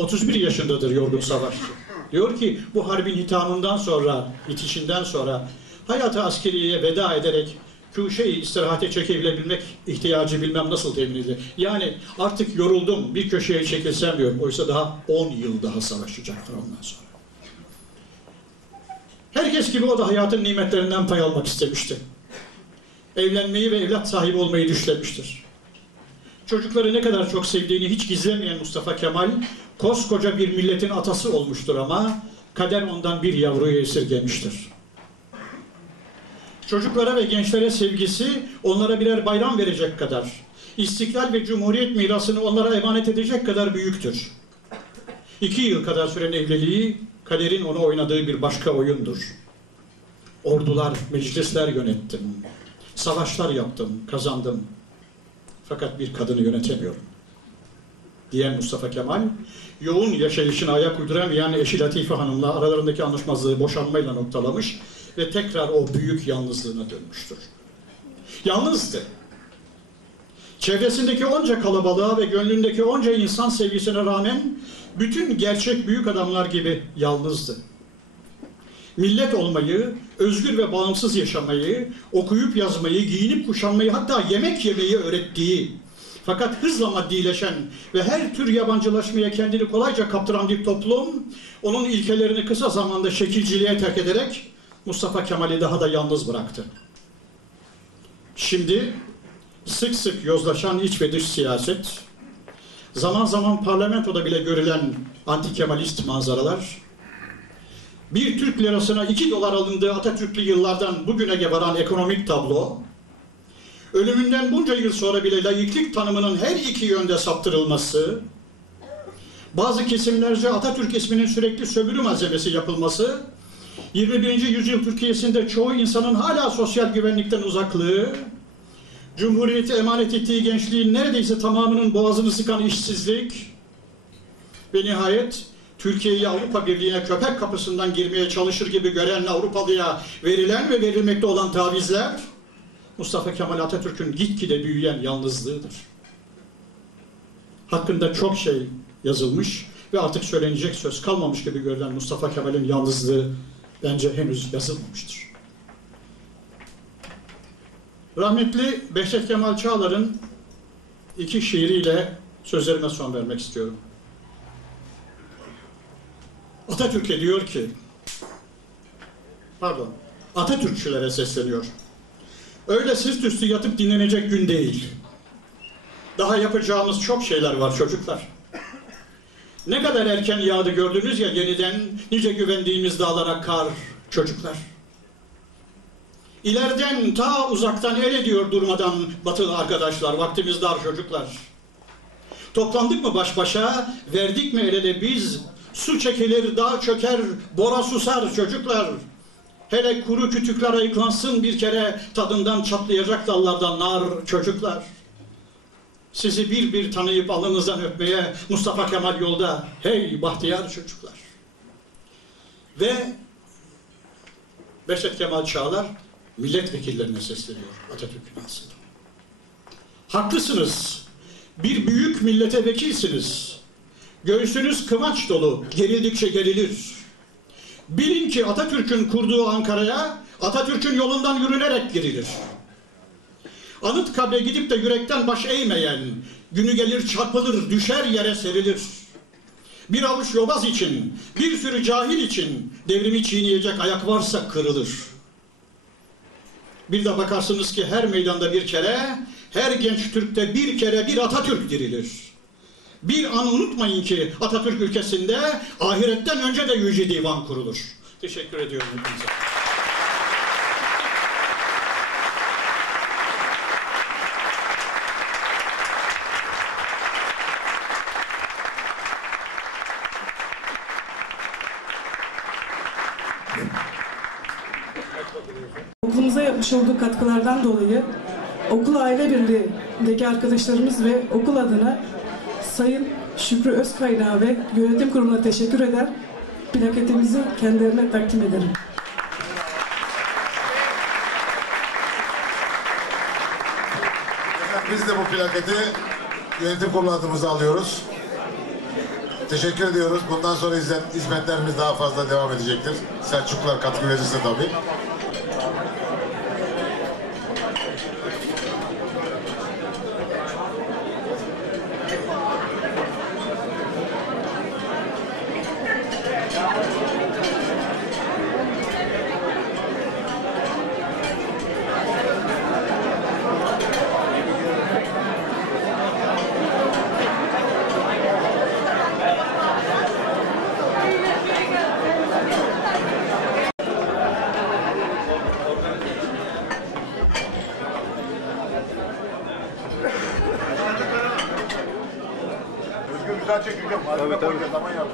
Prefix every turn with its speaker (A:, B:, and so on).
A: 31 yaşındadır yorgun savaşçı. Diyor ki bu harbin hitamından sonra, bitişinden sonra hayata askeriyeye veda ederek köşeyi istirahate çekebilebilmek ihtiyacı bilmem nasıl temin edilir. Yani artık yoruldum bir köşeye çekilsem diyor. Oysa daha 10 yıl daha savaşacaktır ondan sonra. Herkes gibi o da hayatın nimetlerinden pay almak istemişti. Evlenmeyi ve evlat sahibi olmayı düşlemiştir. Çocukları ne kadar çok sevdiğini hiç gizlemeyen Mustafa Kemal, koskoca bir milletin atası olmuştur ama kader ondan bir yavruyu esirgemiştir. Çocuklara ve gençlere sevgisi onlara birer bayram verecek kadar, istiklal ve cumhuriyet mirasını onlara emanet edecek kadar büyüktür. İki yıl kadar süren evliliği kaderin ona oynadığı bir başka oyundur. Ordular, meclisler yönettim. Savaşlar yaptım, kazandım. Fakat bir kadını yönetemiyorum. Diyen Mustafa Kemal, yoğun yaşayışına ayak uyduramayan eşi Latife Hanım'la aralarındaki anlaşmazlığı boşanmayla noktalamış ve tekrar o büyük yalnızlığına dönmüştür. Yalnızdı. Çevresindeki onca kalabalığa ve gönlündeki onca insan sevgisine rağmen bütün gerçek büyük adamlar gibi yalnızdı. Millet olmayı, özgür ve bağımsız yaşamayı, okuyup yazmayı, giyinip kuşanmayı hatta yemek yemeyi öğrettiği fakat hızla maddileşen ve her tür yabancılaşmaya kendini kolayca kaptıran bir toplum onun ilkelerini kısa zamanda şekilciliğe terk ederek Mustafa Kemal'i daha da yalnız bıraktı. Şimdi sık sık yozlaşan iç ve dış siyaset, zaman zaman parlamentoda bile görülen anti-Kemalist manzaralar, bir Türk lirasına 2 dolar alındığı Atatürklü yıllardan bugüne varan ekonomik tablo, ölümünden bunca yıl sonra bile layıklık tanımının her iki yönde saptırılması, bazı kesimlerce Atatürk isminin sürekli sömürü malzemesi yapılması, 21. yüzyıl Türkiye'sinde çoğu insanın hala sosyal güvenlikten uzaklığı, Cumhuriyeti emanet ettiği gençliğin neredeyse tamamının boğazını sıkan işsizlik ve nihayet Türkiye'yi Avrupa Birliği'ne köpek kapısından girmeye çalışır gibi gören Avrupalıya verilen ve verilmekte olan tavizler Mustafa Kemal Atatürk'ün gitgide büyüyen yalnızlığıdır. Hakkında çok şey yazılmış ve artık söylenecek söz kalmamış gibi görülen Mustafa Kemal'in yalnızlığı bence henüz yazılmamıştır. Rahmetli Behçet Kemal Çağlar'ın iki şiiriyle sözlerime son vermek istiyorum. Atatürk'e diyor ki, pardon, Atatürkçülere sesleniyor. Öyle sırt üstü yatıp dinlenecek gün değil. Daha yapacağımız çok şeyler var çocuklar. Ne kadar erken yağdı gördünüz ya yeniden nice güvendiğimiz dağlara kar çocuklar. İleriden ta uzaktan el ediyor durmadan batılı arkadaşlar. Vaktimiz dar çocuklar. Toplandık mı baş başa, verdik mi el ele biz, su çekilir, dağ çöker, bora susar çocuklar. Hele kuru kütükler ayıklansın bir kere tadından çatlayacak dallardan nar çocuklar. Sizi bir bir tanıyıp alınızdan öpmeye Mustafa Kemal yolda. Hey bahtiyar çocuklar. Ve Beşet Kemal Çağlar milletvekillerine sesleniyor Atatürk'ün aslında. Haklısınız. Bir büyük millete vekilsiniz. Göğsünüz kıvanç dolu, gerildikçe gerilir. Bilin ki Atatürk'ün kurduğu Ankara'ya Atatürk'ün yolundan yürünerek girilir. Anıt gidip de yürekten baş eğmeyen, günü gelir çarpılır, düşer yere serilir. Bir avuç yobaz için, bir sürü cahil için devrimi çiğneyecek ayak varsa kırılır. Bir de bakarsınız ki her meydanda bir kere, her genç Türk'te bir kere bir Atatürk dirilir. Bir an unutmayın ki Atatürk ülkesinde ahiretten önce de Yüce Divan kurulur. Teşekkür ediyorum hepinize.
B: Okulumuza yapmış olduğu katkılardan dolayı Okul Aile Birliği'ndeki arkadaşlarımız ve okul adına Sayın Şükrü Özkaynağı ve yönetim kuruluna teşekkür eder. Plaketimizi kendilerine takdim ederim.
C: Biz de bu plaketi yönetim kurulu adımıza alıyoruz. teşekkür ediyoruz. Bundan sonra hizmet, hizmetlerimiz daha fazla devam edecektir. Selçuklular katkı verirse tabii. Güzel çekeceğim. Tabii tabii. Zaman yap.